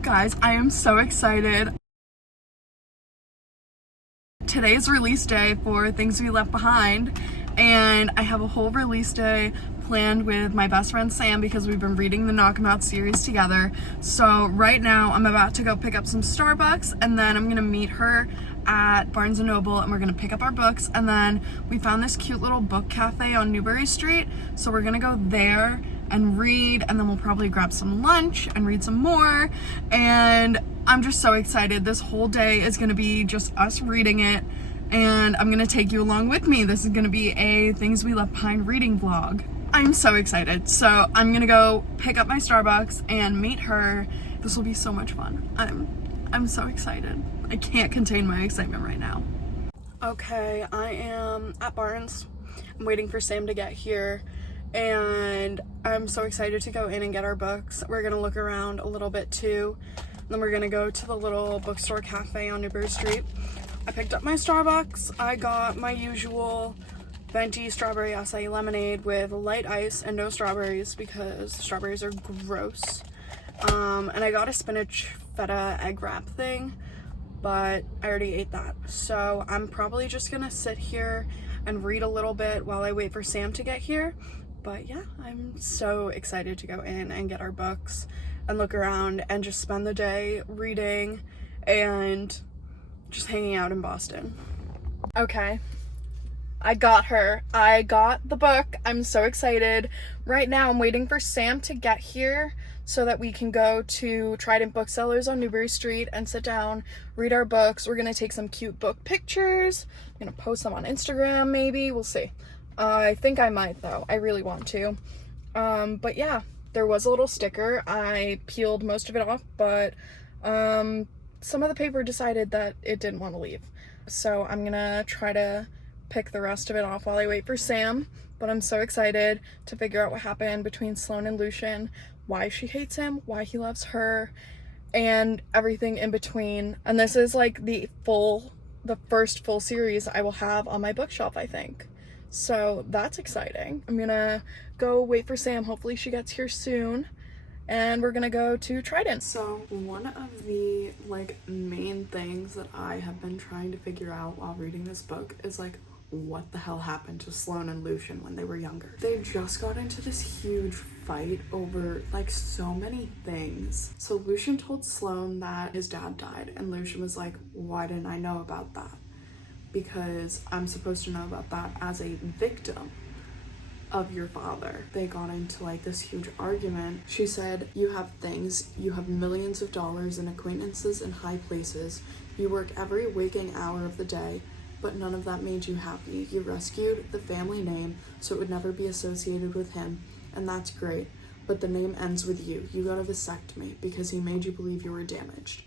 Guys, I am so excited. Today's release day for Things We Left Behind, and I have a whole release day planned with my best friend Sam because we've been reading the Knock 'Em Out series together. So right now I'm about to go pick up some Starbucks, and then I'm gonna meet her at Barnes & Noble, and we're gonna pick up our books. And then we found this cute little book cafe on Newbury Street, so we're gonna go there and read, and then we'll probably grab some lunch and read some more. And I'm just so excited. This whole day is gonna be just us reading it, and I'm gonna take you along with me. This is gonna be a Things We Left Behind reading vlog. I'm so excited. So I'm gonna go pick up my Starbucks and meet her. This will be so much fun. I'm so excited. I can't contain my excitement right now. Okay, I am at Barnes. I'm waiting for Sam to get here, and I'm so excited to go in and get our books. We're gonna look around a little bit too. Then we're gonna go to the little bookstore cafe on Newbury Street. I picked up my Starbucks. I got my usual venti strawberry acai lemonade with light ice and no strawberries because strawberries are gross. And I got a spinach feta egg wrap thing, but I already ate that. So I'm probably just gonna sit here and read a little bit while I wait for Sam to get here. But yeah, I'm so excited to go in and get our books and look around and just spend the day reading and just hanging out in Boston. Okay, I got her. I got the book. I'm so excited. Right now I'm waiting for Sam to get here so that we can go to Trident Booksellers on Newbury Street and sit down, read our books. We're gonna take some cute book pictures. I'm gonna post them on Instagram maybe. We'll see. I think I might though. I really want to. But yeah, there was a little sticker. I peeled most of it off, but some of the paper decided that it didn't want to leave. So I'm gonna try to pick the rest of it off while I wait for Sam. But I'm so excited to figure out what happened between Sloane and Lucian, why she hates him, why he loves her, and everything in between. And this is like the first full series I will have on my bookshelf, I think. So that's exciting. I'm gonna go wait for Sam. Hopefully she gets here soon, and we're gonna go to Trident. So one of the main things that I have been trying to figure out while reading this book is what the hell happened to Sloane and Lucian when they were younger. They just got into this huge fight over so many things. So Lucian told Sloane that his dad died, and Lucian was like, why didn't I know about that? Because I'm supposed to know about that as a victim of your father. They got into this huge argument. She said, you have things, you have millions of dollars and acquaintances in high places, you work every waking hour of the day, but none of that made you happy. You rescued the family name so it would never be associated with him, and that's great, but the name ends with you. You got a vasectomy because he made you believe you were damaged.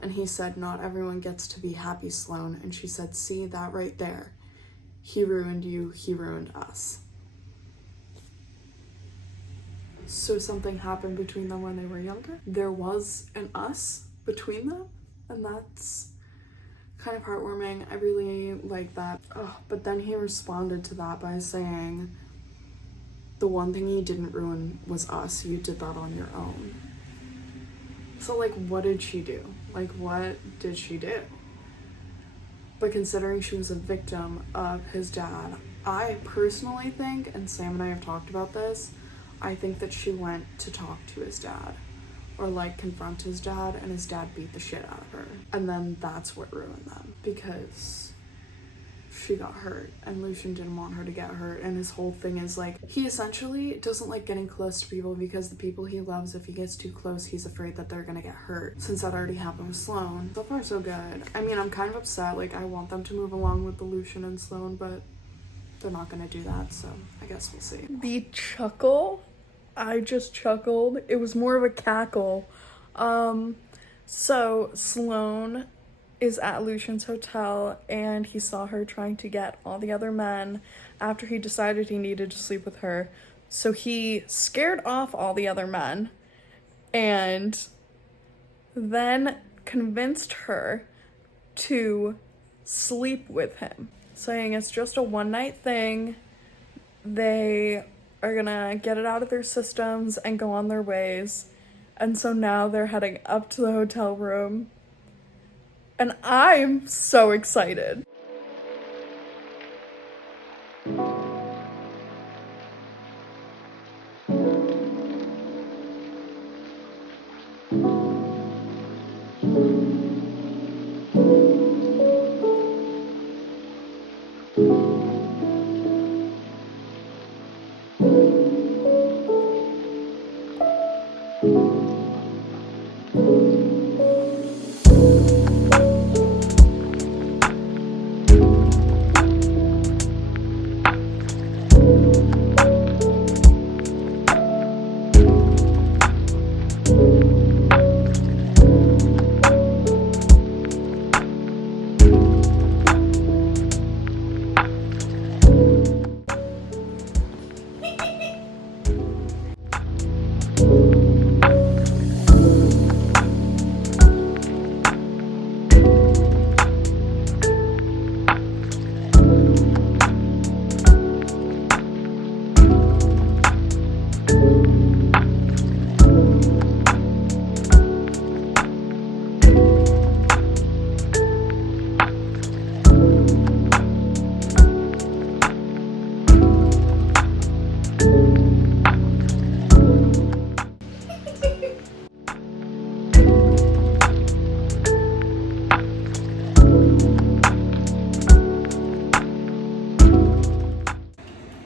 And he said, not everyone gets to be happy, Sloane. And she said, see that right there? He ruined you, he ruined us. So something happened between them when they were younger. There was an us between them, and that's kind of heartwarming. I really like that. Oh, but then he responded to that by saying, the one thing you didn't ruin was us. You did that on your own. So what did she do? What did she do? But considering she was a victim of his dad, I personally think, and Sam and I have talked about this, I think that she went to talk to his dad or confront his dad, and his dad beat the shit out of her. And then that's what ruined them, because she got hurt and Lucian didn't want her to get hurt. And his whole thing is he essentially doesn't like getting close to people because the people he loves, if he gets too close, he's afraid that they're gonna get hurt, since that already happened with Sloane. So far so good. I mean, I'm kind of upset. I want them to move along with the Lucian and Sloane, but they're not gonna do that, so I guess we'll see. The chuckle, I just chuckled. It was more of a cackle. So Sloane is at Lucian's hotel, and he saw her trying to get all the other men after he decided he needed to sleep with her. So he scared off all the other men and then convinced her to sleep with him, saying it's just a one-night thing. They are gonna get it out of their systems and go on their ways. And so now they're heading up to the hotel room. And I'm so excited.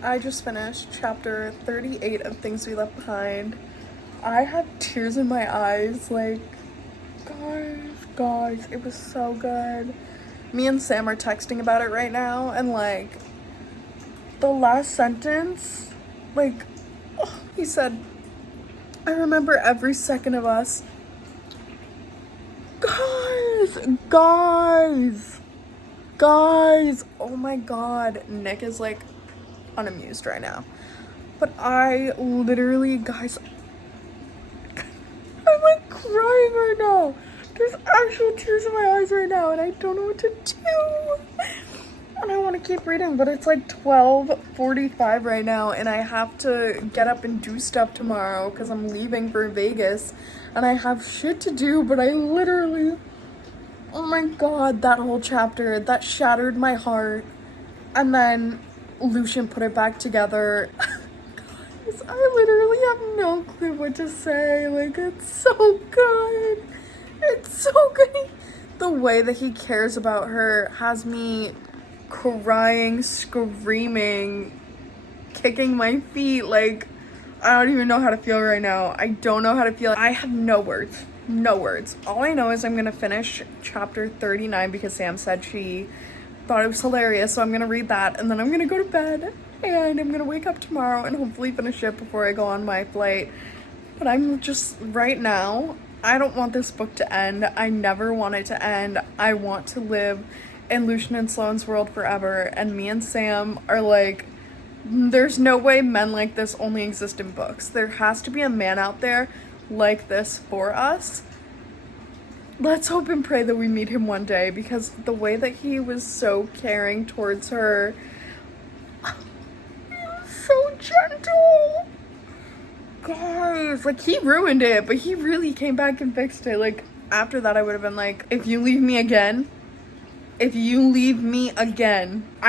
I just finished chapter 38 of Things We Left Behind. I had tears in my eyes, like, guys, it was so good. Me and Sam are texting about it right now, and like, the last sentence, like, he said, I remember every second of us. Guys, oh my god, Nick is like unamused right now. But I literally, guys, I'm like crying right now. There's actual tears in my eyes right now, and I don't know what to do. And I want to keep reading, but it's like 12:45 right now, and I have to get up and do stuff tomorrow because I'm leaving for Vegas, and I have shit to do, but I literally, oh my god, that whole chapter, that shattered my heart. And then Lucian put it back together. Guys, I literally have no clue what to say. Like, it's so good. It's so good. The way that he cares about her has me crying, screaming, kicking my feet. Like, I don't even know how to feel right now. I don't know how to feel. I have no words. No words. All I know is I'm gonna finish chapter 39 because Sam said she thought it was hilarious, so I'm gonna read that, and then I'm gonna go to bed, and I'm gonna wake up tomorrow and hopefully finish it before I go on my flight. But I'm just, right now, I don't want this book to end. I never want it to end. I want to live in Lucian and Sloane's world forever, and me and Sam are like, there's no way men like this only exist in books. There has to be a man out there like this for us. Let's hope and pray that we meet him one day, because the way that he was so caring towards her, he was so gentle. Guys, like, he ruined it, but he really came back and fixed it. Like, after that I would have been like, if you leave me again, I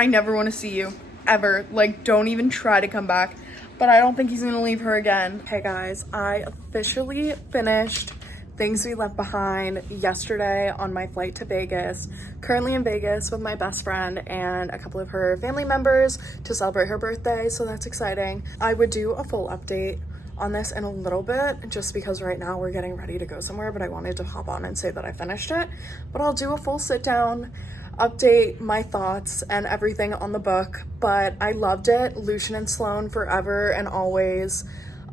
never want to see you ever. Like, don't even try to come back. But I don't think he's gonna leave her again. Hey guys, I officially finished Things We Left Behind yesterday on my flight to Vegas. Currently in Vegas with my best friend and a couple of her family members to celebrate her birthday, so that's exciting. I would do a full update on this in a little bit, just because right now we're getting ready to go somewhere, but I wanted to hop on and say that I finished it. But I'll do a full sit down, update my thoughts and everything on the book. But I loved it. Lucian and Sloane forever and always.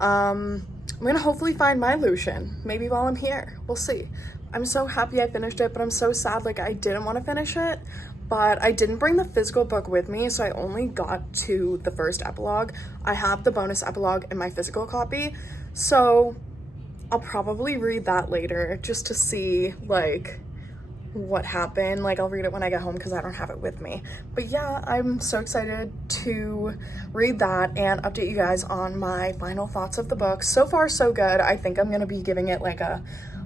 I'm gonna hopefully find my Lucian, maybe while I'm here. We'll see. I'm so happy I finished it, but I'm so sad, like, I didn't want to finish it, but I didn't bring the physical book with me, so I only got to the first epilogue. I have the bonus epilogue in my physical copy, so I'll probably read that later just to see, like, what happened. Like, I'll read it when I get home because I don't have it with me. But yeah, I'm so excited to read that and update you guys on my final thoughts of the book. So far, so good. I think I'm gonna be giving it like a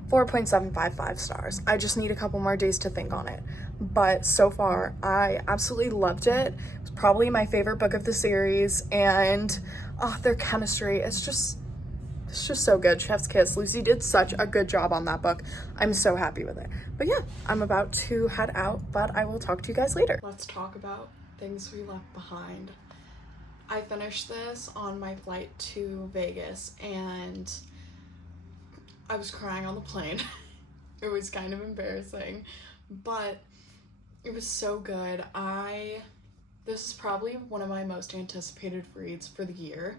4.755 stars. I just need a couple more days to think on it. But so far, I absolutely loved it. It was probably my favorite book of the series, and their chemistry, it's just so good. Chef's kiss. Lucy did such a good job on that book. I'm so happy with it. But yeah, I'm about to head out, but I will talk to you guys later. Let's talk about things we left behind. I finished this on my flight to Vegas, and I was crying on the plane. It was kind of embarrassing, but it was so good. This is probably one of my most anticipated reads for the year.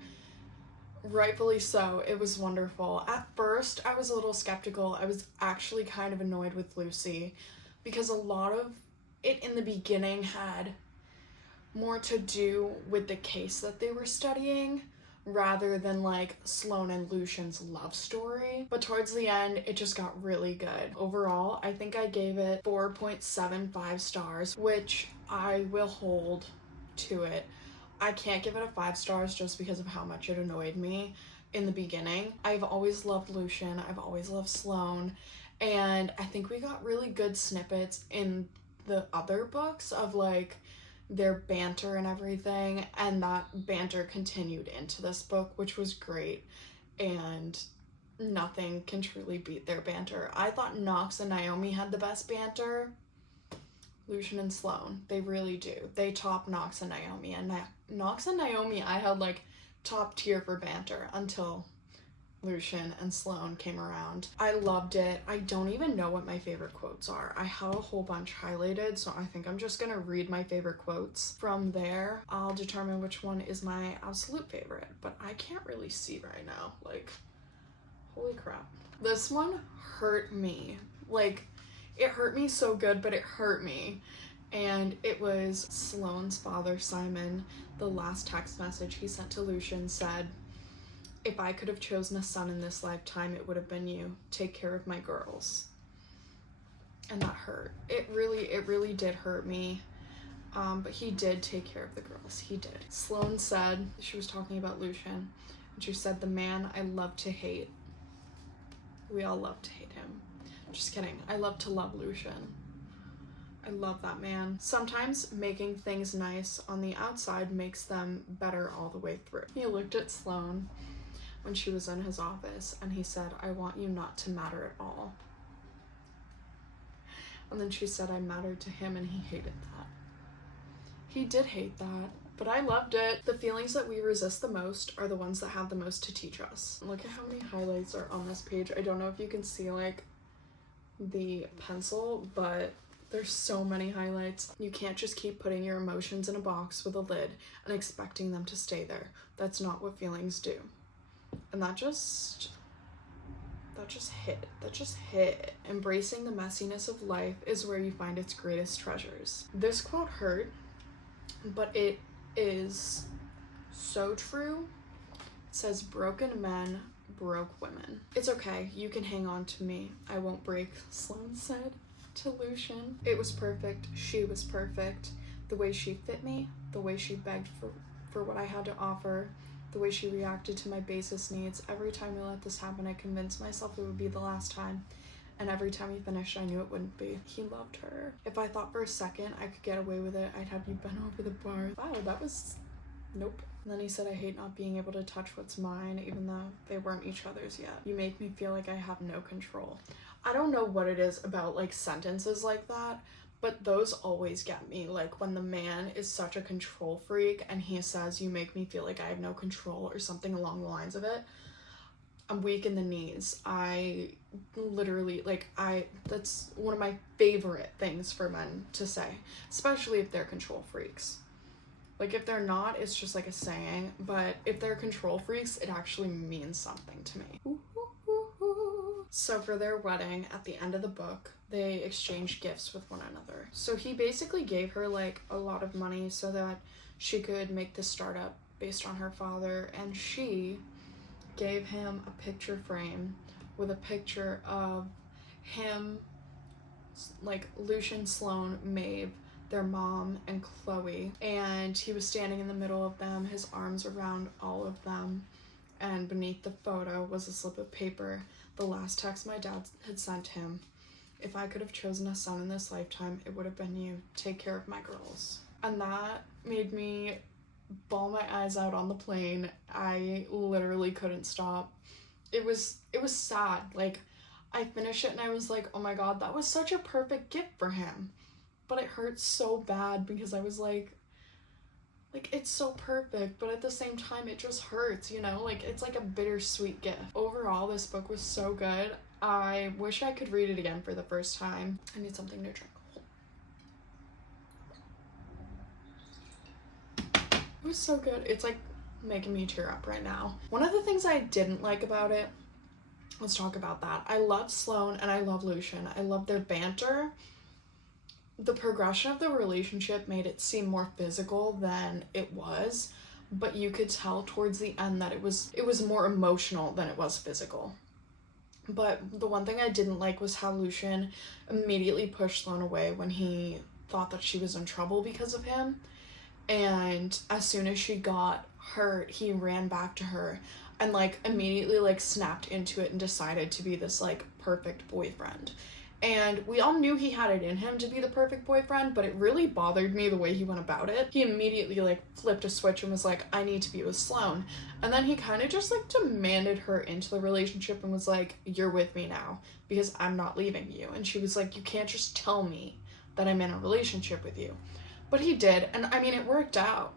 Rightfully so. It was wonderful. At first, I was a little skeptical. I was actually kind of annoyed with Lucy because a lot of it in the beginning had more to do with the case that they were studying rather than like Sloane and Lucian's love story. But towards the end, it just got really good. Overall, I think I gave it 4.75 stars, which I will hold to it. I can't give it a 5 stars just because of how much it annoyed me in the beginning. I've always loved Lucian. I've always loved Sloane. And I think we got really good snippets in the other books of like their banter and everything. And that banter continued into this book, which was great. And nothing can truly beat their banter. I thought Knox and Naomi had the best banter. Lucian and Sloane, they really do. They top Knox and Naomi, and Knox and Naomi I held like top tier for banter until Lucian and Sloane came around. I loved it. I don't even know what my favorite quotes are. I have a whole bunch highlighted, so I think I'm just gonna read my favorite quotes. From there, I'll determine which one is my absolute favorite, but I can't really see right now. Like, holy crap. This one hurt me. Like, it hurt me so good, but it hurt me. And it was Sloane's father, Simon. The last text message he sent to Lucian said, "If I could have chosen a son in this lifetime, it would have been you. Take care of my girls." And that hurt. It really did hurt me. But he did take care of the girls. He did. Sloane said, she was talking about Lucian, and she said, "The man I love to hate." We all love to hate him. Just kidding. I love to love Lucian. I love that man. Sometimes making things nice on the outside makes them better all the way through. He looked at Sloane when she was in his office and he said, "I want you not to matter at all." And then she said, "I mattered to him," and he hated that. He did hate that, but I loved it. The feelings that we resist the most are the ones that have the most to teach us. Look at how many highlights are on this page. I don't know if you can see like the pencil, but there's so many highlights. You can't just keep putting your emotions in a box with a lid and expecting them to stay there. That's not what feelings do. And that just hit. Embracing the messiness of life is where you find its greatest treasures. This quote hurt, but it is so true. It says, "Broken men broke women." It's okay, you can hang on to me. I won't break, Sloane said to Lucian. It was perfect. She was perfect. The way she fit me, the way she begged for what I had to offer, the way she reacted to my basest needs. Every time we let this happen, I convinced myself it would be the last time. And every time he finished, I knew it wouldn't be. He loved her. If I thought for a second I could get away with it, I'd have you bent over the bar. Wow, that was... nope. And then he said, "I hate not being able to touch what's mine, even though they weren't each other's yet. You make me feel like I have no control." I don't know what it is about like sentences like that, but those always get me. Like when the man is such a control freak and he says, "You make me feel like I have no control," or something along the lines of it, I'm weak in the knees. I literally, that's one of my favorite things for men to say, especially if they're control freaks. Like, if they're not, it's just like a saying, but if they're control freaks, it actually means something to me. So for their wedding, at the end of the book, they exchanged gifts with one another. So he basically gave her, like, a lot of money so that she could make this startup based on her father, and she gave him a picture frame with a picture of him, like Lucian, Sloane, Maeve, their mom, and Chloe, and he was standing in the middle of them, his arms around all of them, and beneath the photo was a slip of paper, the last text my dad had sent him. If I could have chosen a son in this lifetime, it would have been you. Take care of my girls. And that made me bawl my eyes out on the plane. I literally couldn't stop. It was sad. Like, I finished it and I was like, oh my god, that was such a perfect gift for him. But it hurts so bad because I was like, it's so perfect, but at the same time, it just hurts, you know? Like, it's like a bittersweet gift. Overall, this book was so good. I wish I could read it again for the first time. I need something to drink. It was so good. It's like making me tear up right now. One of the things I didn't like about it, let's talk about that. I love Sloane and I love Lucian. I love their banter. The progression of the relationship made it seem more physical than it was, but you could tell towards the end that it was more emotional than it was physical. But the one thing I didn't like was how Lucian immediately pushed Sloane away when he thought that she was in trouble because of him. And as soon as she got hurt, he ran back to her and like immediately like snapped into it and decided to be this like perfect boyfriend. And we all knew he had it in him to be the perfect boyfriend, but it really bothered me the way he went about it. He immediately like flipped a switch and was like, I need to be with Sloane. And then he kind of just like demanded her into the relationship and was like, you're with me now because I'm not leaving you. And she was like, you can't just tell me that I'm in a relationship with you. But he did, and I mean, it worked out.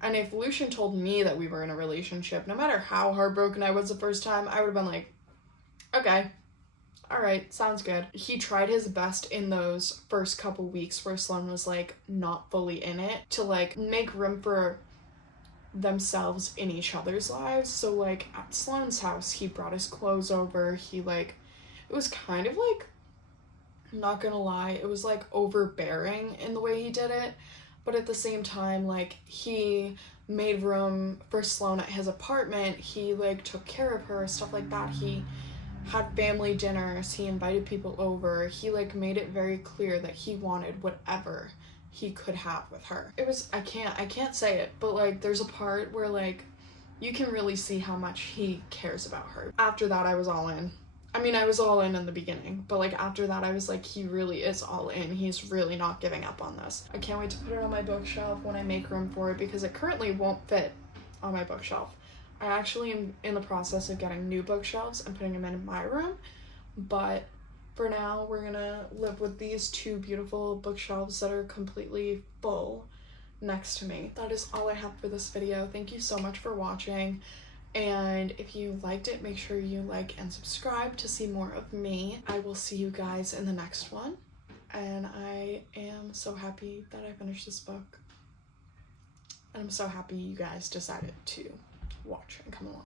And if Lucian told me that we were in a relationship, no matter how heartbroken I was the first time, I would have been like, okay, all right, sounds good. He tried his best in those first couple weeks where Sloane was like not fully in it to like make room for themselves in each other's lives. So like at Sloane's house, he brought his clothes over. He like, it was kind of like, I'm not gonna lie, it was like overbearing in the way he did it, but at the same time, like, he made room for Sloane at his apartment. He like took care of her, stuff like that. He had family dinners, he invited people over. He like made it very clear that he wanted whatever he could have with her. It was, I can't say it, but like there's a part where like you can really see how much he cares about her. After that, I was all in. I mean, I was all in the beginning, but like after that I was like, he really is all in. He's really not giving up on this. I can't wait to put it on my bookshelf when I make room for it because it currently won't fit on my bookshelf. I actually am in the process of getting new bookshelves and putting them in my room, but for now we're gonna live with these two beautiful bookshelves that are completely full next to me. That is all I have for this video. Thank you so much for watching. And if you liked it, make sure you like and subscribe to see more of me. I will see you guys in the next one. And I am so happy that I finished this book. And I'm so happy you guys decided to watch and come along.